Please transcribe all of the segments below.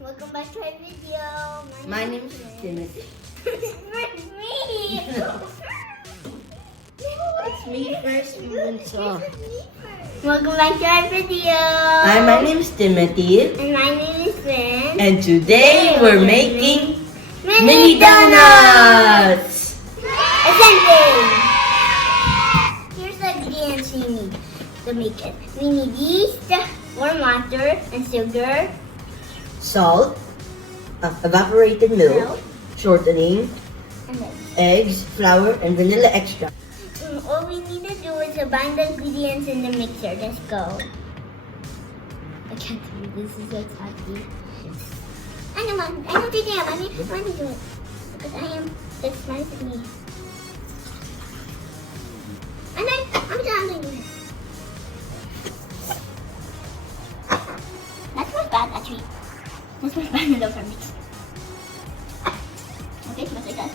Welcome back to our video. My name is Timothy. It's me. It's me first, Princy. Welcome back to our video. Hi, my name is Timothy. And my name is Finn. And today we're making mini donuts. Ascending. Here's the ingredients we need to make it. We need yeast, warm water, and sugar. Salt, evaporated milk, shortening, And then eggs, flour, and vanilla extract. all we need to do is to bind the ingredients in the mixer. Let's go. I can't believe this is so happy. I know, Mom. I know, Titi. I need to do it. Because I am the smartest of me. And I'm done doing it. That's not bad, actually. That's not bad enough for me. Okay, so like that.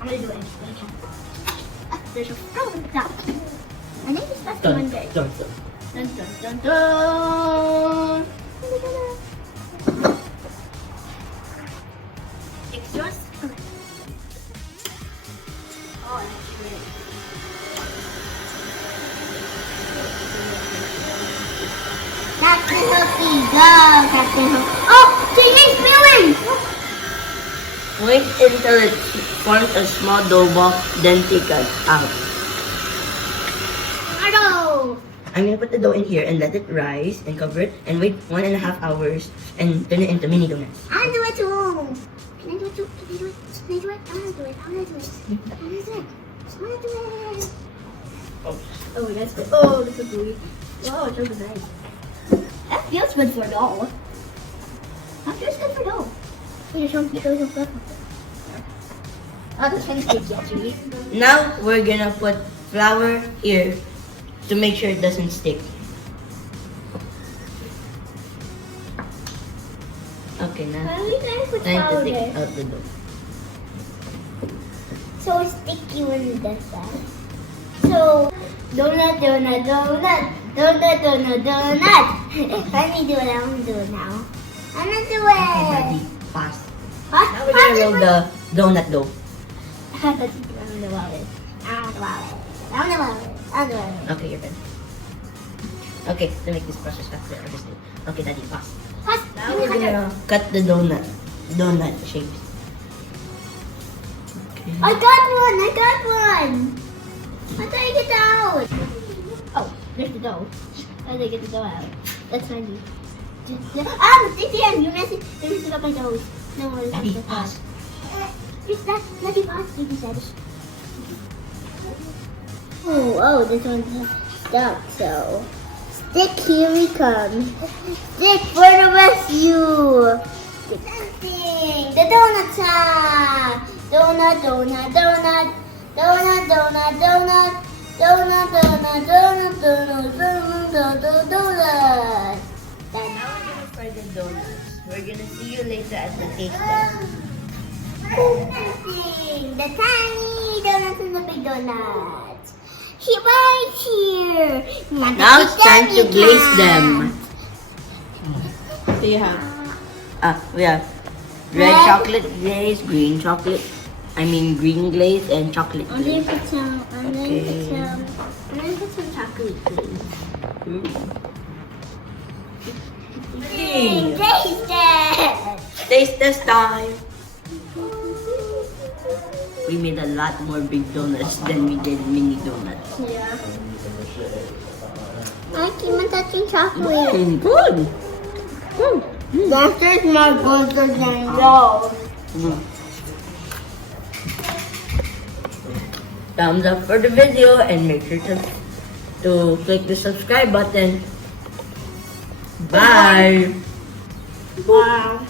I'm gonna do it when I can. There's a problem with that. I think it's best one day. Dun. Dun dun dun dun. Extras? Oh, that's great. Captain Hoopy, go, Captain Hoopy. Oh, Teenage Spilling! Wait until it forms a small dough ball, then take it out. Hello! I'm gonna put the dough in here and let it rise and cover it and wait 1.5 hours and turn it into mini donuts. I do it too! Can I do it too? Can I do it? Can I do it? I wanna do it. I wanna do it. I wanna do it. I wanna do it. Oh, that's good. Oh, that's so gooey. Wow, it's so nice. That feels good for dough. That feels good for dough. Here, show me. Oh, that's kind of sticky actually. Now we're gonna put flour here to make sure it doesn't stick. Okay, now Why are we trying to put time to powder? take out the dough. So sticky when it does that. So, donut, donut, donut. Donut, donut, donut. Let me do it. I want to do it now. I want to do Okay, it. Daddy, pass. What? Now we're gonna roll the donut dough. I want to wallet. I want to wallet. I want to wallet. I want to wallet. Okay, you're good. Okay, to make this process faster, I'll just do. Okay, Daddy, pass. What? Now we're gonna cut the donut shapes. Okay. I got one. I got one. How do I get it out? Oh, there's the dough. How do I get the dough out? That's my need. You messed up my dough. No, Daddy, pass. Let me pass. You said. Oh, this one's stuck. So, stick, here we come. Stick for the rescue. Something. The donut time. Donut, donut, donut. Donut, donut, donut. Donut, donut, donut, donut, donut, donut, donut. Now we're gonna fry the donuts. We're gonna see you later at the taste test. Something. The tiny donuts and the big donuts. Right here. Now it's time to glaze them. So you have, we have red chocolate glaze, green glaze, and chocolate I'm glaze. gonna put some chocolate glaze. Taste it! Taste test time. We made a lot more big donuts than we did mini donuts. Yeah. I keep on touching chocolate. Good. That is more good than those. Thumbs up for the video and make sure to click the subscribe button. Bye. Wow.